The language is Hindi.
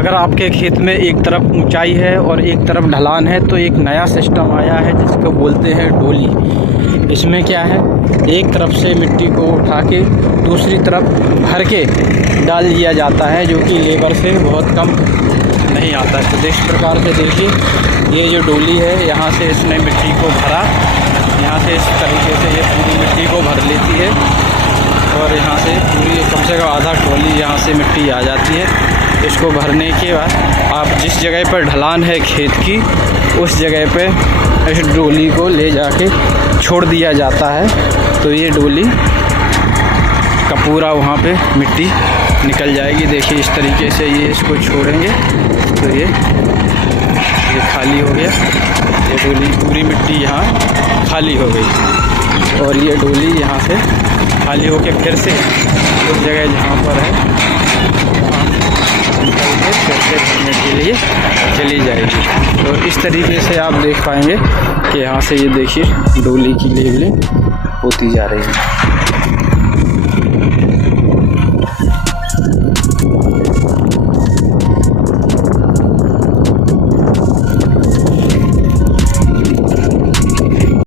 अगर आपके खेत में एक तरफ ऊंचाई है और एक तरफ ढलान है तो एक नया सिस्टम आया है जिसको बोलते हैं डोली। इसमें क्या है, एक तरफ से मिट्टी को उठा के दूसरी तरफ भर के डाल दिया जाता है, जो कि लेबर से बहुत कम नहीं आता है। तो इस प्रकार से देखिए, ये जो डोली है, यहाँ से इसने मिट्टी को भरा, यहाँ से इस तरीके से ये पूरी मिट्टी को भर लेती है और यहाँ से पूरी कम से कम आधा ट्रॉली यहाँ से मिट्टी आ जाती है। इसको भरने के बाद आप जिस जगह पर ढलान है खेत की, उस जगह पे इस डोली को ले जाके छोड़ दिया जाता है। तो ये डोली का पूरा वहाँ पे मिट्टी निकल जाएगी। देखिए इस तरीके से ये इसको छोड़ेंगे तो ये खाली हो गया। ये डोली पूरी मिट्टी यहाँ खाली हो गई और ये डोली यहाँ से खाली होके फिर से उस जगह जहाँ पर है वहाँ निकल के फिर से भरने के लिए चली जाएगी। तो इस तरीके से आप देख पाएंगे कि यहाँ से ये देखिए डोली की लेवलिंग होती जा रही है।